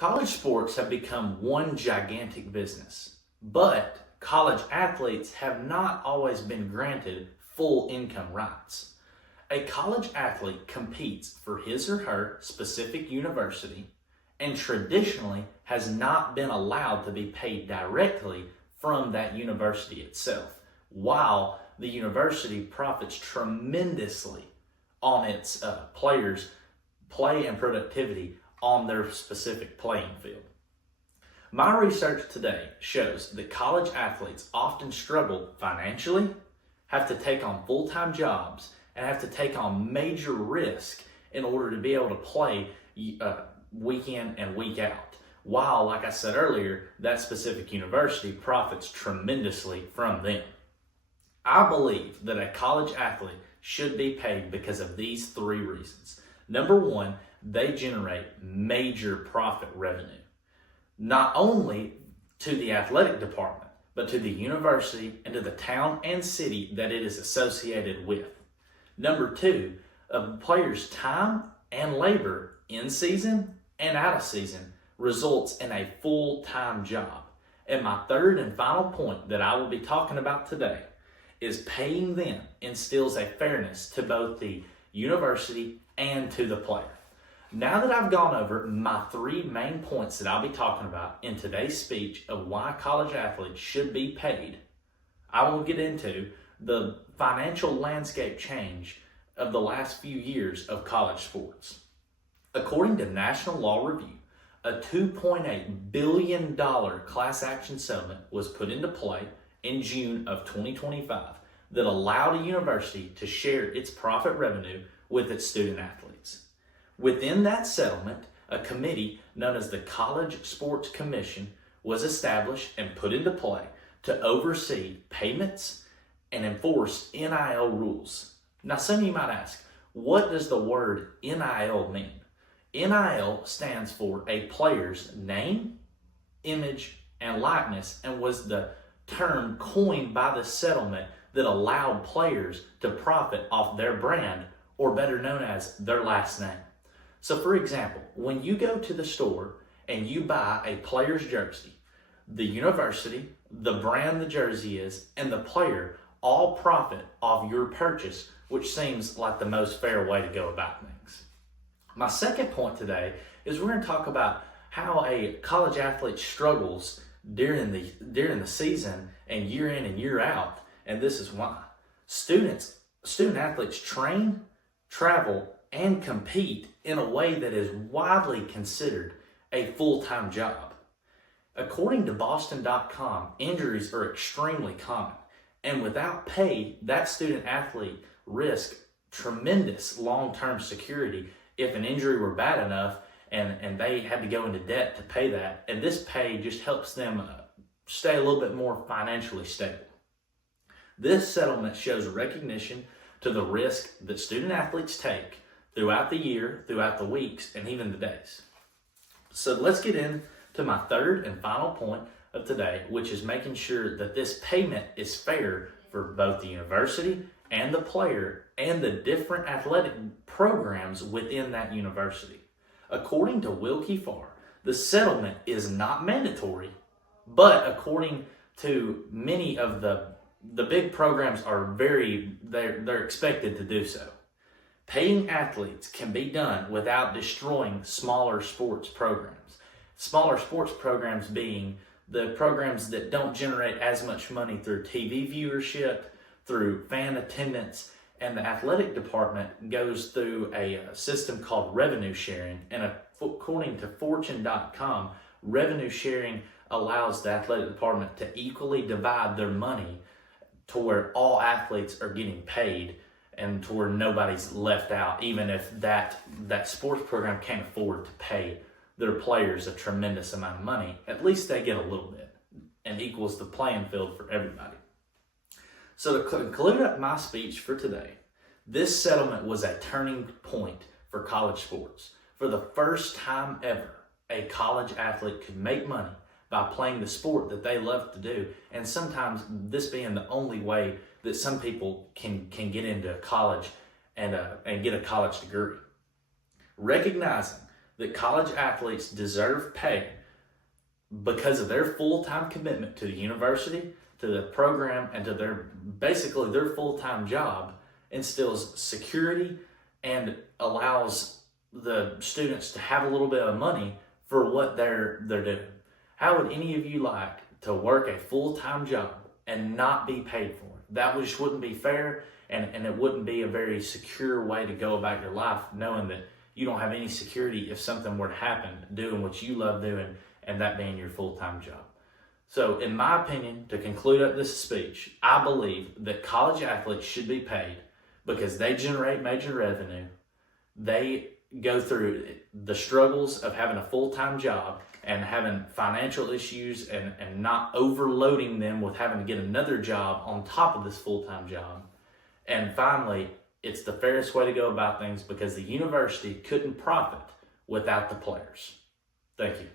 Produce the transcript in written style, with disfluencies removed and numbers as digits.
College sports have become one gigantic business, but college athletes have not always been granted full income rights. A college athlete competes for his or her specific university and traditionally has not been allowed to be paid directly from that university itself, while the university profits tremendously on its players' play and productivity on their specific playing field. My research today shows that college athletes often struggle financially, have to take on full-time jobs, and have to take on major risk in order to be able to play week in and week out. While, like I said earlier, that specific university profits tremendously from them. I believe that a college athlete should be paid because of these three reasons. Number one, they generate major profit revenue, not only to the athletic department, but to the university and to the town and city that it is associated with. Number two, a player's time and labor in season and out of season results in a full-time job. And my third and final point that I will be talking about today is paying them instills a fairness to both the university and to the player. Now that I've gone over my three main points that I'll be talking about in today's speech of why college athletes should be paid, I will get into the financial landscape change of the last few years of college sports. According to National Law Review, a $2.8 billion class action settlement was put into play in June of 2025 that allowed a university to share its profit revenue with its student athletes. Within that settlement, a committee known as the College Sports Commission was established and put into play to oversee payments and enforce NIL rules. Now, some of you might ask, what does the word NIL mean? NIL stands for a player's name, image, and likeness, and was the term coined by the settlement that allowed players to profit off their brand, or better known as their last name. So for example, when you go to the store and you buy a player's jersey, the university, the brand the jersey is, and the player all profit off your purchase, which seems like the most fair way to go about things. My second point today is we're going to talk about how a college athlete struggles during the season and year in and year out, and this is why. Student athletes train, travel, and compete in a way that is widely considered a full-time job. According to Boston.com, injuries are extremely common, and without pay, that student athlete risks tremendous long-term security if an injury were bad enough and they had to go into debt to pay that, and this pay just helps them stay a little bit more financially stable. This settlement shows recognition to the risk that student athletes take throughout the year, throughout the weeks, and even the days. So let's get into my third and final point of today, which is making sure that this payment is fair for both the university and the player and the different athletic programs within that university. According to Willkie Farr, the settlement is not mandatory, but according to many of the big programs they're expected to do so. Paying athletes can be done without destroying smaller sports programs. Smaller sports programs being the programs that don't generate as much money through TV viewership, through fan attendance, and the athletic department goes through a system called revenue sharing. And according to Fortune.com, revenue sharing allows the athletic department to equally divide their money to where all athletes are getting paid and to where nobody's left out, even if that sports program can't afford to pay their players a tremendous amount of money. At least they get a little bit and equals the playing field for everybody. So to conclude up my speech for today, this settlement was a turning point for college sports. For the first time ever, a college athlete could make money by playing the sport that they love to do, and sometimes this being the only way that some people can get into college and get a college degree. Recognizing that college athletes deserve pay because of their full-time commitment to the university, to the program, and to basically their full-time job, instills security and allows the students to have a little bit of money for what they're doing. How would any of you like to work a full-time job and not be paid for it? That just wouldn't be fair, and it wouldn't be a very secure way to go about your life, knowing that you don't have any security if something were to happen doing what you love doing, and that being your full-time job. So in my opinion, to conclude up this speech, I believe that college athletes should be paid because they generate major revenue. They go through the struggles of having a full-time job and having financial issues and not overloading them with having to get another job on top of this full-time job. And finally, it's the fairest way to go about things because the university couldn't profit without the players. Thank you.